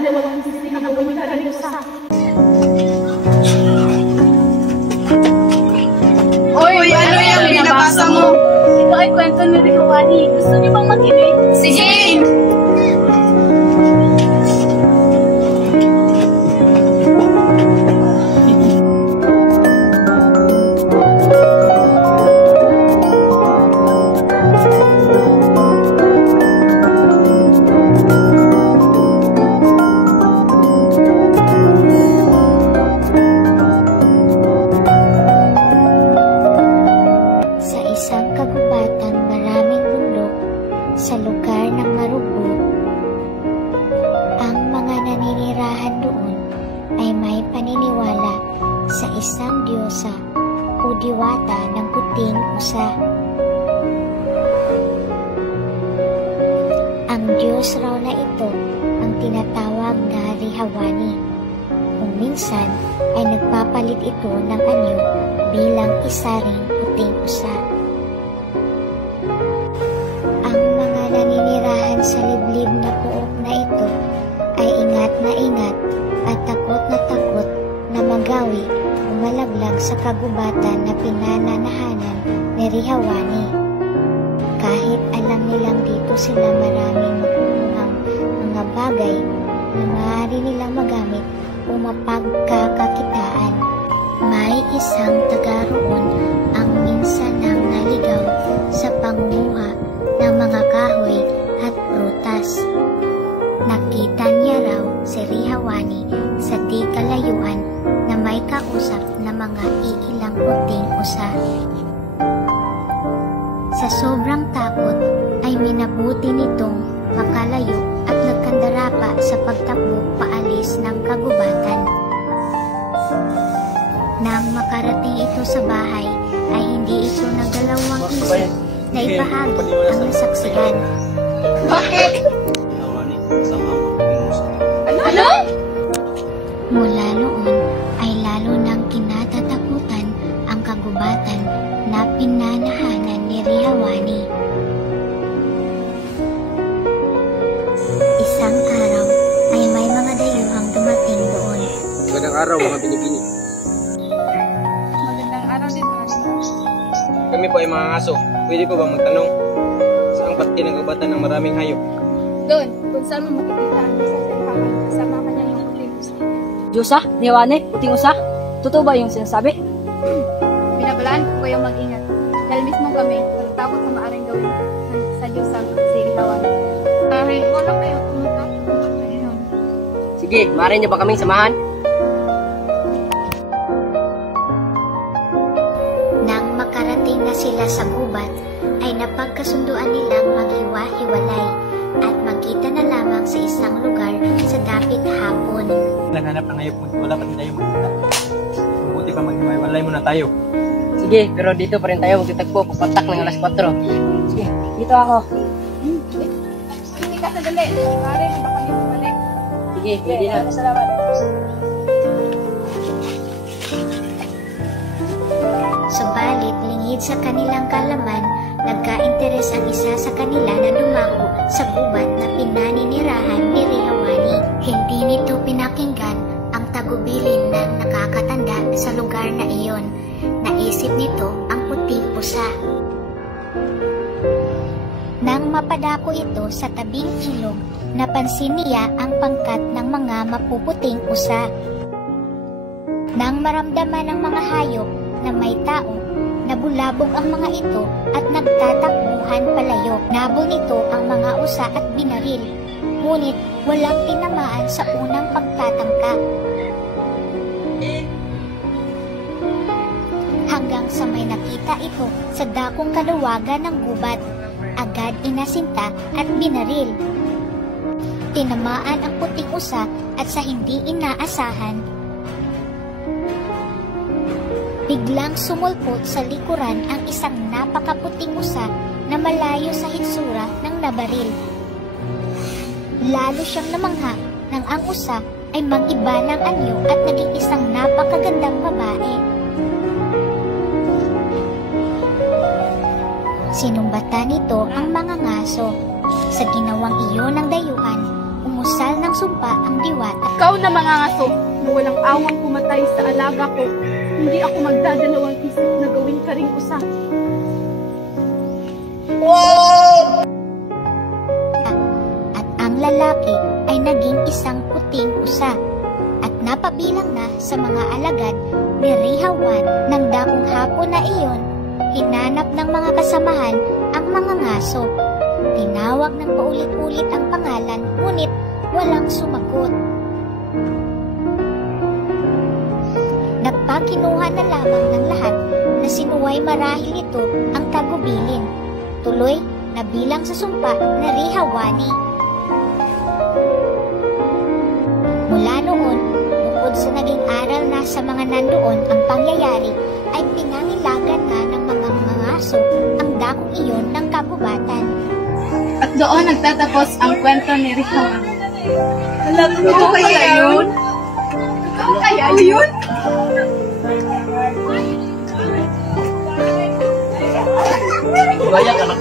dalawang isip na gawin ka rin sa. Uy, ano yung binabasa mo? Ito ay kwento ni Rihawani. Gusto niyo bang makinig? Sige! Sa lugar ng Marubo, ang mga naninirahan doon ay may paniniwala sa isang diyosa o diwata ng puting usa. Ang Diyos raw na ito ang tinatawag na Rihawani, kung minsan ay nagpapalit ito ng anyo bilang isa ring puting usa. Naninirahan sa liblib na puok na ito ay ingat at takot na magawi o malaglag sa kagubatan na pinananahanan ni Rihawani. Kahit alam nilang dito sila maraming mapunuhang mga bagay na maaari nilang magamit o mapagkakakitaan, may isang taga roon ang minsan nang naligaw sa pangunguha ng mga kahoy at prutas. Nakita niya raw si Rihawani sa di kalayuan na may kausap na mga iilang puting usa. Sa sobrang takot ay minabuti nitong makalayo at nagkandarapa sa pagtakbo paalis ng kagubatan. Nang makarating ito sa bahay ay hindi ito nagdalawang isip na ibahagi ang nasaksihan. Bakit? Ano? Mula noon ay lalo nang kinatatakutan ang kagubatan na pinanahanan ni Rihawani. Isang araw ay may mga dayuhang dumating doon. Magandang araw mga binibini. Magandang araw din mga aso. Kami po ay mga aso. Pwede po ba magtanong? Saan pati nagubatan ng maraming hayop? Doon, kung saan mo makikita ang isang tangkapan kasama kanyang mga puting usa. Diyosa, Rihawani, puting usa? Totoo ba yung sinasabi? Binabalaan ko kayong mag-ingat. Dahil mismo kami, nagtakot sa maaring gawin sa Diyosang si Rihawani. Dahil wala kayo tumatakot sa iyon. Sige, maaari niyo ba kaming samahan? Nang makarating na sila sa gubat, ay napagkasunduan nilang maghiwa-hiwalay at magkita na lamang sa isang lugar sa dapit hapon. Naghanap ng hayop, wala pa rin tayo magkita. Mabuti pa maghiwalay muna tayo. Sige, pero dito pa rin tayo magtitagpo papatak ng alas 4. Sige, dito ako. Hindi ka sadali. Maaari na ba kami bumalik? Sige, pwede na. Salamat. Subalit, lingid sa kanilang kalaman, nagka-interes ang isa sa kanila na dumako sa gubat na pinaninirahan ni Rihawani. Hindi nito pinakinggan ang tagubilin ng nakakatanda sa lugar na iyon. Naisip nito ang puting pusa. Nang mapadako ito sa tabing ilog, napansin niya ang pangkat ng mga mapuputing usa. Nang maramdaman ng mga hayop na may tao, nabulabog ang mga ito at nagtatakbuhan palayo. Nabol nito ang mga usa at binaril, ngunit walang tinamaan sa unang pagtatangka. Hanggang sa may nakita ito sa dakong kaluwagan ng gubat, agad inasinta at binaril. Tinamaan ang puting usa at sa hindi inaasahan, biglang sumulpot sa likuran ang isang napakaputing usa na malayo sa hitsura ng nabaril. Lalo siyang namangha nang ang usa ay mag-iba ng anyo at naging isang napakagandang babae. Sinumbatan nito ang mga ngaso. Sa ginawang iyon ng dayuhan, umusta Nagdasal ng sumpa ang diwata. Ikaw na mangangaso na walang awang pumatay sa alaga ko, hindi ako magdadalawang isip na gawin ka ring usa. At ang lalaki ay naging isang puting usa at napabilang na sa mga alagad ni Rihawan. Ng dakong hapon na iyon, hinanap ng mga kasamahan ang mga ngaso. Tinawag ng paulit-ulit ang pangalan, ngunit walang sumagot. Nagpakinuha na lamang ng lahat na sinuway marahil ito ang tagubilin. Tuloy na bilang sa sumpa na Rihawani. Mula noon, bukod sa naging aral na sa mga nandoon ang pangyayari, ay pinangilagan na ng mga ngaso ang dakong iyon ng kagubatan. At doon nagtatapos ang kwento ni Rihawan. Ito kaya yun? Kaya yun? Gaya ka na